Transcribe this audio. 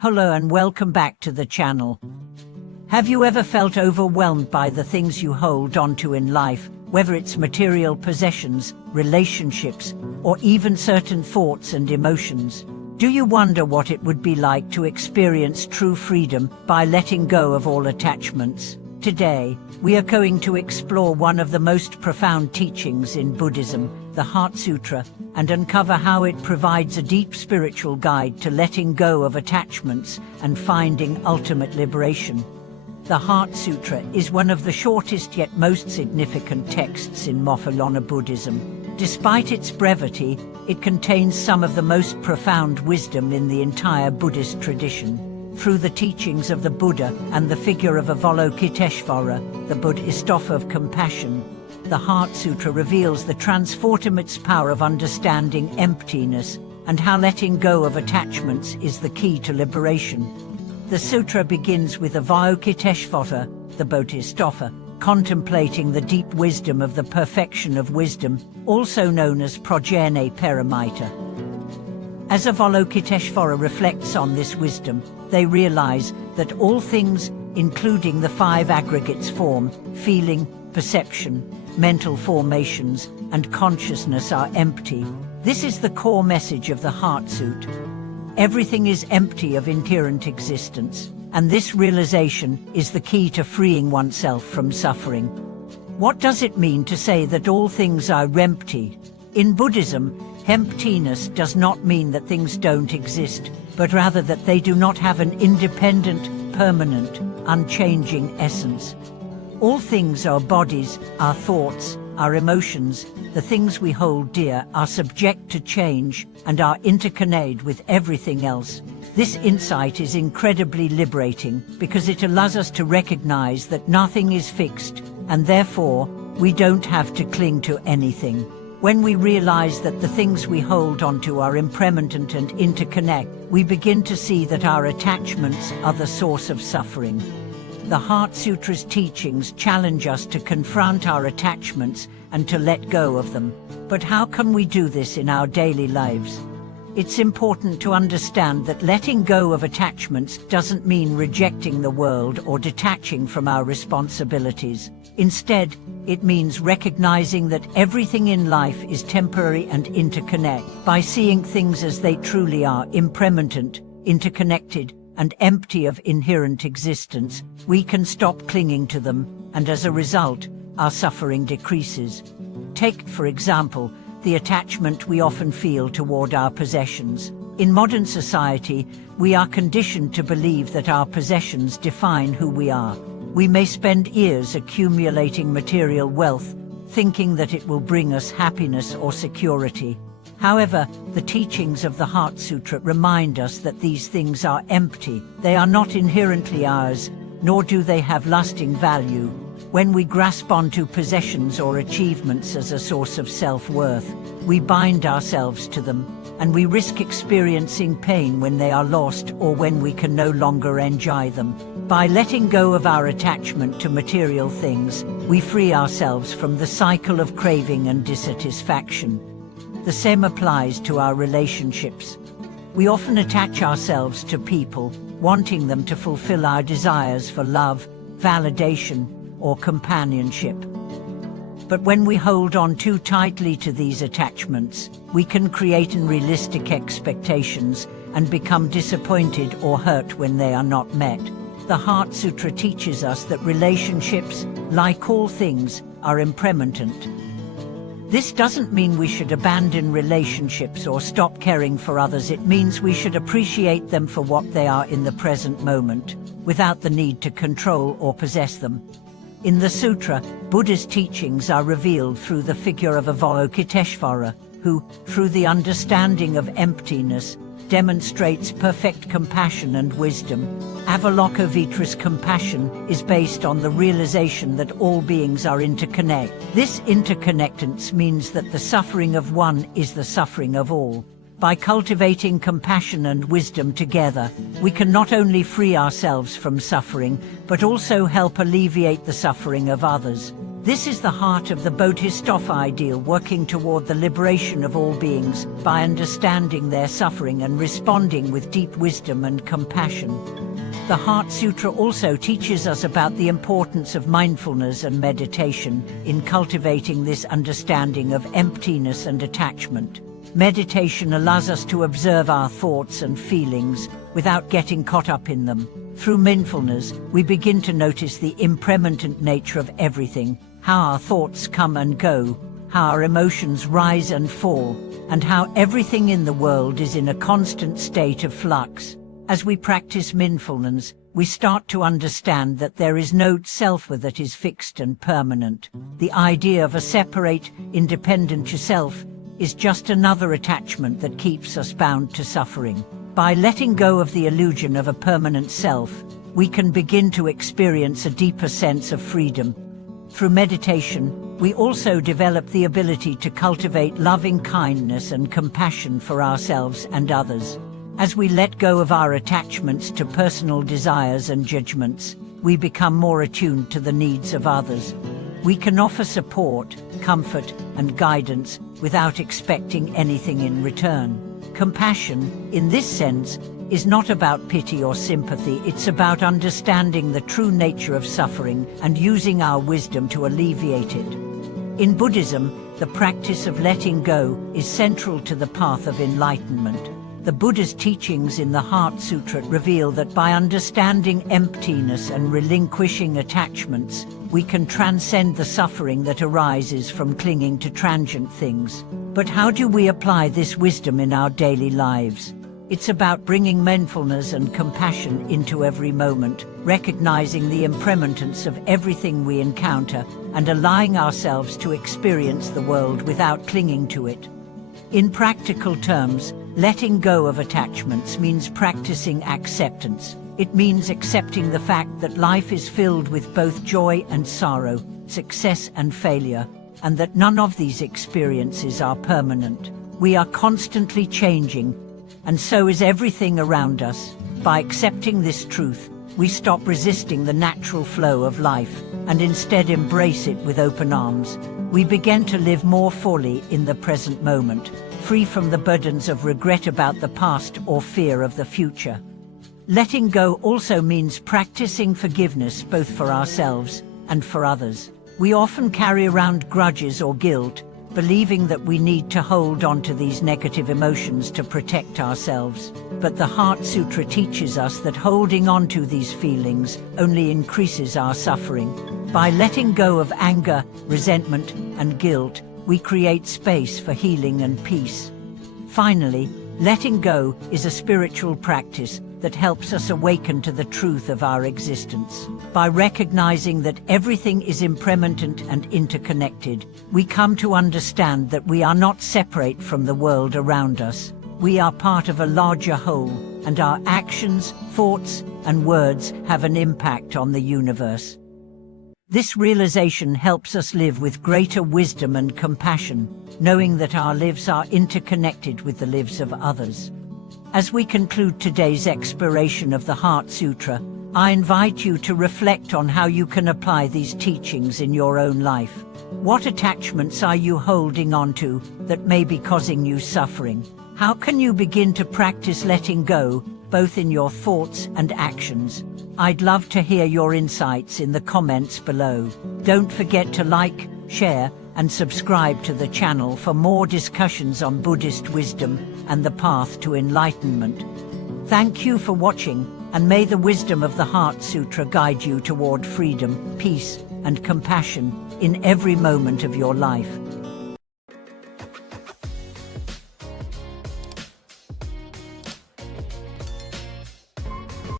Hello and welcome back to the channel. Have you ever felt overwhelmed by the things you hold onto in life, whether it's material possessions, relationships, or even certain thoughts and emotions? Do you wonder what it would be like to experience true freedom by letting go of all attachments? Today, we are going to explore one of the most profound teachings in Buddhism, the Heart Sutra, and uncover how it provides a deep spiritual guide to letting go of attachments and finding ultimate liberation. The Heart Sutra is one of the shortest yet most significant texts in Moffalona Buddhism. Despite its brevity, it contains some of the most profound wisdom in the entire Buddhist tradition. Through the teachings of the Buddha and the figure of Avalokiteshvara, the Bodhisattva of compassion, the Heart Sutra reveals the transformative power of understanding emptiness and how letting go of attachments is the key to liberation. The sutra begins with Avalokiteshvara, the Bodhisattva, contemplating the deep wisdom of the perfection of wisdom, also known as Prajna Paramita. As Avalokiteshvara reflects on this wisdom, they realize that all things, including the five aggregates form, feeling, perception, mental formations, and consciousness are empty. This is the core message of the Heart Sutra. Everything is empty of inherent existence, and this realization is the key to freeing oneself from suffering. What does it mean to say that all things are empty? In Buddhism, emptiness does not mean that things don't exist, but rather that they do not have an independent, permanent, unchanging essence. All things, our bodies, our thoughts, our emotions, the things we hold dear, are subject to change and are interconnected with everything else. This insight is incredibly liberating because it allows us to recognize that nothing is fixed, and therefore, we don't have to cling to anything. When we realize that the things we hold onto are impermanent and interconnect, we begin to see that our attachments are the source of suffering. The Heart Sutra's teachings challenge us to confront our attachments and to let go of them. But how can we do this in our daily lives? It's important to understand that letting go of attachments doesn't mean rejecting the world or detaching from our responsibilities. Instead, it means recognizing that everything in life is temporary and interconnected. By seeing things as they truly are, impermanent, interconnected, and empty of inherent existence, we can stop clinging to them, and as a result, our suffering decreases. Take, for example, the attachment we often feel toward our possessions. In modern society, we are conditioned to believe that our possessions define who we are. We may spend years accumulating material wealth, thinking that it will bring us happiness or security. However, the teachings of the Heart Sutra remind us that these things are empty. They are not inherently ours, nor do they have lasting value. When we grasp onto possessions or achievements as a source of self-worth, we bind ourselves to them, and we risk experiencing pain when they are lost or when we can no longer enjoy them. By letting go of our attachment to material things, we free ourselves from the cycle of craving and dissatisfaction. The same applies to our relationships. We often attach ourselves to people, wanting them to fulfill our desires for love, validation, or companionship. But when we hold on too tightly to these attachments, we can create unrealistic expectations and become disappointed or hurt when they are not met. The Heart Sutra teaches us that relationships, like all things, are impermanent. This doesn't mean we should abandon relationships or stop caring for others. It means we should appreciate them for what they are in the present moment, without the need to control or possess them. In the sutra, Buddha's teachings are revealed through the figure of Avalokiteshvara, who, through the understanding of emptiness, demonstrates perfect compassion and wisdom. Avalokiteshvara's compassion is based on the realization that all beings are interconnected. This interconnectedness means that the suffering of one is the suffering of all. By cultivating compassion and wisdom together, we can not only free ourselves from suffering, but also help alleviate the suffering of others. This is the heart of the Bodhisattva ideal, working toward the liberation of all beings by understanding their suffering and responding with deep wisdom and compassion. The Heart Sutra also teaches us about the importance of mindfulness and meditation in cultivating this understanding of emptiness and attachment. Meditation allows us to observe our thoughts and feelings without getting caught up in them. Through mindfulness, we begin to notice the impermanent nature of everything, how our thoughts come and go, how our emotions rise and fall, and how everything in the world is in a constant state of flux. As we practice mindfulness, we start to understand that there is no self that is fixed and permanent. The idea of a separate, independent yourself is just another attachment that keeps us bound to suffering. By letting go of the illusion of a permanent self, we can begin to experience a deeper sense of freedom. Through meditation, we also develop the ability to cultivate loving kindness and compassion for ourselves and others. As we let go of our attachments to personal desires and judgments, we become more attuned to the needs of others. We can offer support, comfort, and guidance without expecting anything in return. Compassion, in this sense, is not about pity or sympathy. It's about understanding the true nature of suffering and using our wisdom to alleviate it. In Buddhism, the practice of letting go is central to the path of enlightenment. The Buddha's teachings in the Heart Sutra reveal that by understanding emptiness and relinquishing attachments, we can transcend the suffering that arises from clinging to transient things. But how do we apply this wisdom in our daily lives? It's about bringing mindfulness and compassion into every moment, recognizing the impermanence of everything we encounter, and allowing ourselves to experience the world without clinging to it. In practical terms, letting go of attachments means practicing acceptance. It means accepting the fact that life is filled with both joy and sorrow, success and failure, and that none of these experiences are permanent. We are constantly changing, and so is everything around us. By accepting this truth, we stop resisting the natural flow of life and instead embrace it with open arms. We begin to live more fully in the present moment, free from the burdens of regret about the past or fear of the future. Letting go also means practicing forgiveness both for ourselves and for others. We often carry around grudges or guilt, believing that we need to hold on to these negative emotions to protect ourselves. But the Heart Sutra teaches us that holding on to these feelings only increases our suffering. By letting go of anger, resentment, and guilt, we create space for healing and peace. Finally, letting go is a spiritual practice that helps us awaken to the truth of our existence. By recognizing that everything is impermanent and interconnected, we come to understand that we are not separate from the world around us. We are part of a larger whole, and our actions, thoughts, and words have an impact on the universe. This realization helps us live with greater wisdom and compassion, knowing that our lives are interconnected with the lives of others. As we conclude today's exploration of the Heart Sutra, I invite you to reflect on how you can apply these teachings in your own life. What attachments are you holding on to that may be causing you suffering? How can you begin to practice letting go, both in your thoughts and actions? I'd love to hear your insights in the comments below. Don't forget to like, share, and subscribe to the channel for more discussions on Buddhist wisdom and the path to enlightenment. Thank you for watching, and may the wisdom of the Heart Sutra guide you toward freedom, peace, and compassion in every moment of your life.